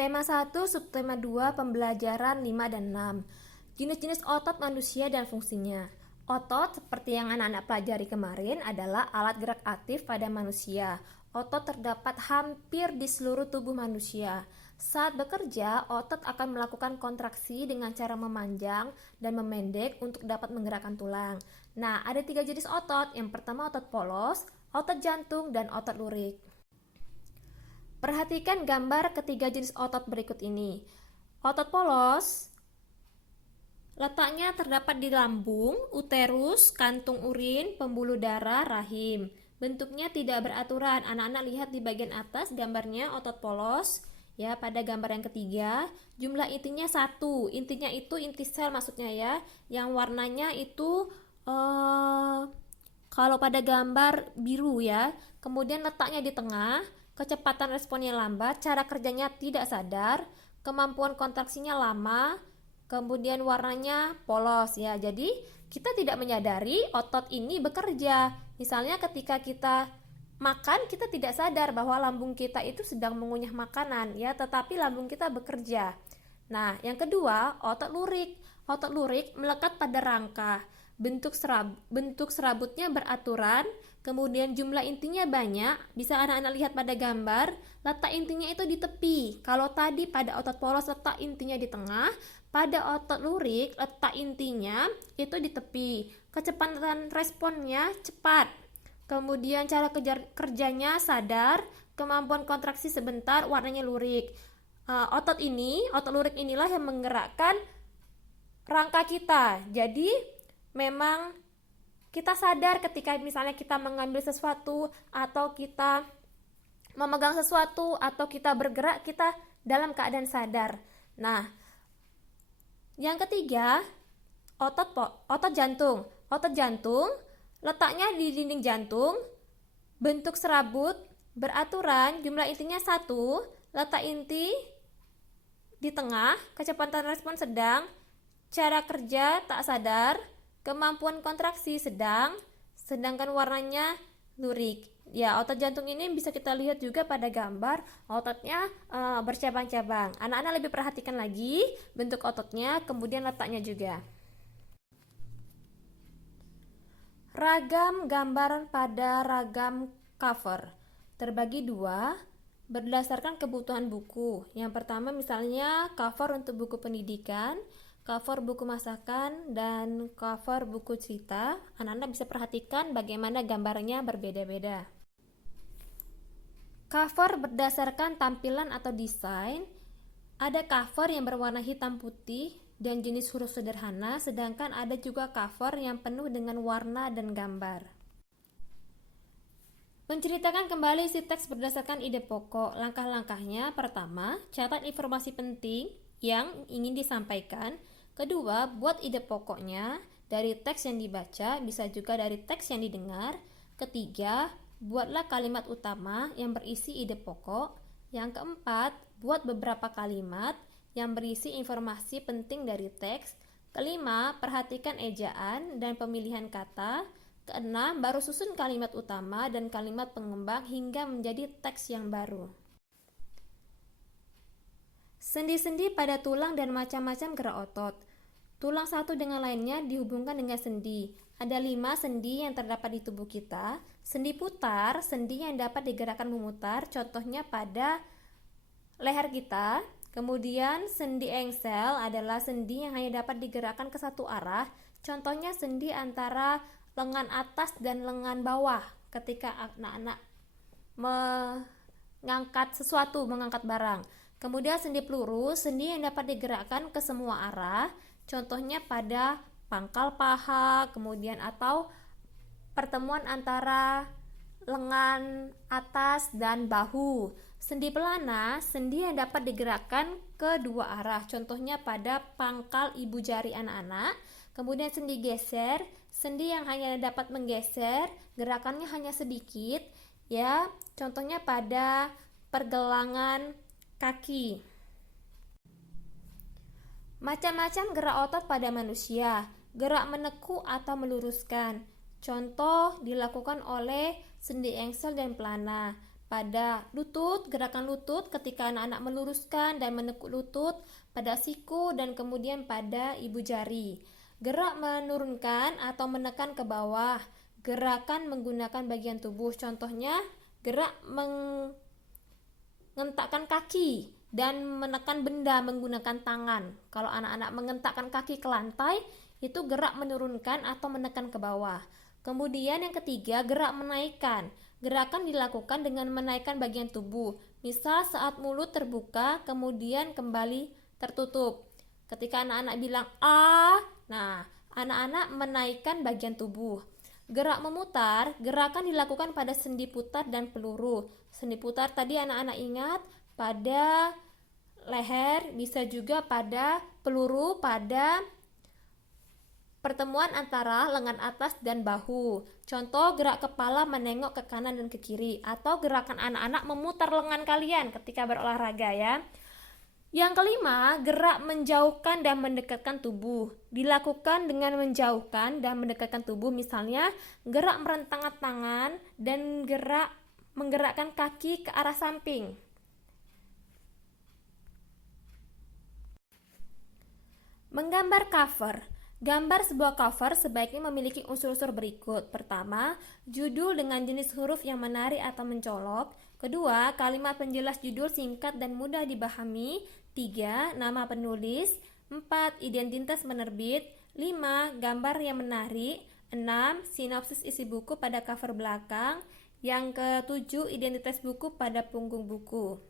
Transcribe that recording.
Tema 1, subtema 2, pembelajaran 5 dan 6. Jenis-jenis otot manusia dan fungsinya. Otot, seperti yang anak-anak pelajari kemarin, adalah alat gerak aktif pada manusia. Otot terdapat hampir di seluruh tubuh manusia. Saat bekerja, otot akan melakukan kontraksi dengan cara memanjang dan memendek untuk dapat menggerakkan tulang. Nah, ada 3 jenis otot. Yang pertama otot polos, otot jantung, dan otot lurik. Perhatikan gambar ketiga jenis otot berikut ini. Otot polos letaknya terdapat di lambung, uterus, kantung urin, pembuluh darah, rahim. Bentuknya tidak beraturan. Anak-anak lihat di bagian atas gambarnya otot polos. Ya, pada gambar yang ketiga, jumlah intinya 1. Intinya itu inti sel maksudnya ya. Yang warnanya itu kalau pada gambar biru ya. Kemudian letaknya di tengah. Kecepatan responnya lambat, cara kerjanya tidak sadar, kemampuan kontraksinya lama, kemudian warnanya polos ya. Jadi kita tidak menyadari otot ini bekerja. Misalnya ketika kita makan, kita tidak sadar bahwa lambung kita itu sedang mengunyah makanan ya, tetapi lambung kita bekerja. Nah, yang kedua, otot lurik. Otot lurik melekat pada rangka. Bentuk serabutnya beraturan, kemudian jumlah intinya banyak. Bisa anak-anak lihat pada gambar, letak intinya itu di tepi. Kalau tadi pada otot polos letak intinya di tengah, pada otot lurik letak intinya itu di tepi. Kecepatan responnya cepat. Kemudian cara kerjanya sadar, kemampuan kontraksi sebentar, warnanya lurik. Otot lurik inilah yang menggerakkan rangka kita. Jadi memang kita sadar ketika misalnya kita mengambil sesuatu atau kita memegang sesuatu atau kita bergerak, kita dalam keadaan sadar. Nah, yang ketiga, otot jantung. Otot jantung letaknya di dinding jantung, bentuk serabut beraturan, jumlah intinya 1, letak inti di tengah, kecepatan respon sedang, cara kerja tak sadar, kemampuan kontraksi sedang, sedangkan warnanya lurik. Ya, otot jantung ini bisa kita lihat juga pada gambar, ototnya bercabang-cabang. Anak-anak lebih perhatikan lagi bentuk ototnya, kemudian letaknya juga. Ragam gambar pada ragam cover terbagi 2 berdasarkan kebutuhan buku. Yang pertama misalnya cover untuk buku pendidikan, cover buku masakan, dan cover buku cerita. Anak-anak bisa perhatikan bagaimana gambarnya berbeda-beda. Cover berdasarkan tampilan atau desain. Ada cover yang berwarna hitam putih dan jenis huruf sederhana, sedangkan ada juga cover yang penuh dengan warna dan gambar. Menceritakan kembali isi teks berdasarkan ide pokok. Langkah-langkahnya: pertama, catat informasi penting yang ingin disampaikan. Kedua, buat ide pokoknya dari teks yang dibaca, bisa juga dari teks yang didengar. Ketiga, buatlah kalimat utama yang berisi ide pokok. Yang keempat, buat beberapa kalimat yang berisi informasi penting dari teks. Kelima, perhatikan ejaan dan pemilihan kata. Keenam, baru susun kalimat utama dan kalimat pengembang hingga menjadi teks yang baru. Sendi-sendi pada tulang dan macam-macam gerak otot. Tulang satu dengan lainnya dihubungkan dengan sendi. Ada 5 sendi yang terdapat di tubuh kita. Sendi putar, sendi yang dapat digerakkan memutar, contohnya pada leher kita. Kemudian sendi engsel adalah sendi yang hanya dapat digerakkan ke satu arah, contohnya sendi antara lengan atas dan lengan bawah ketika anak-anak mengangkat sesuatu, mengangkat barang. Kemudian sendi peluru, sendi yang dapat digerakkan ke semua arah, contohnya pada pangkal paha, kemudian atau pertemuan antara lengan atas dan bahu. Sendi pelana, sendi yang dapat digerakkan ke dua arah, contohnya pada pangkal ibu jari anak-anak. Kemudian sendi geser, sendi yang hanya dapat menggeser, gerakannya hanya sedikit, ya, contohnya pada pergelangan kaki. Macam-macam gerak otot pada manusia. Gerak meneku atau meluruskan, contoh dilakukan oleh sendi engsel dan pelana. pada lutut, gerakan lutut ketika anak-anak meluruskan dan menekuk lutut, pada siku, dan kemudian pada ibu jari. Gerak menurunkan atau menekan ke bawah, gerakan menggunakan bagian tubuh, contohnya gerak mengentakkan kaki dan menekan benda menggunakan tangan. Kalau anak-anak mengentakkan kaki ke lantai, itu gerak menurunkan atau menekan ke bawah. Kemudian yang ketiga, gerak menaikkan. Gerakan dilakukan dengan menaikkan bagian tubuh. Misal saat mulut terbuka, kemudian kembali tertutup. Ketika anak-anak bilang "ah", nah, anak-anak menaikkan bagian tubuh. Gerak memutar, gerakan dilakukan pada sendi putar dan peluru. Sendi putar tadi anak-anak ingat pada leher, bisa juga pada peluru, pada pertemuan antara lengan atas dan bahu. Contoh gerak kepala menengok ke kanan dan ke kiri, atau gerakan anak-anak memutar lengan kalian ketika berolahraga ya. Yang kelima, gerak menjauhkan dan mendekatkan tubuh. Dilakukan dengan menjauhkan dan mendekatkan tubuh, misalnya gerak merentangkan tangan dan gerak menggerakkan kaki ke arah samping. Menggambar cover. Gambar sebuah cover sebaiknya memiliki unsur-unsur berikut. Pertama, judul dengan jenis huruf yang menarik atau mencolok. Kedua, kalimat penjelas judul singkat dan mudah dipahami. 3, nama penulis. 4, identitas penerbit. 5, gambar yang menarik. 6, sinopsis isi buku pada cover belakang. Yang ke-7, identitas buku pada punggung buku.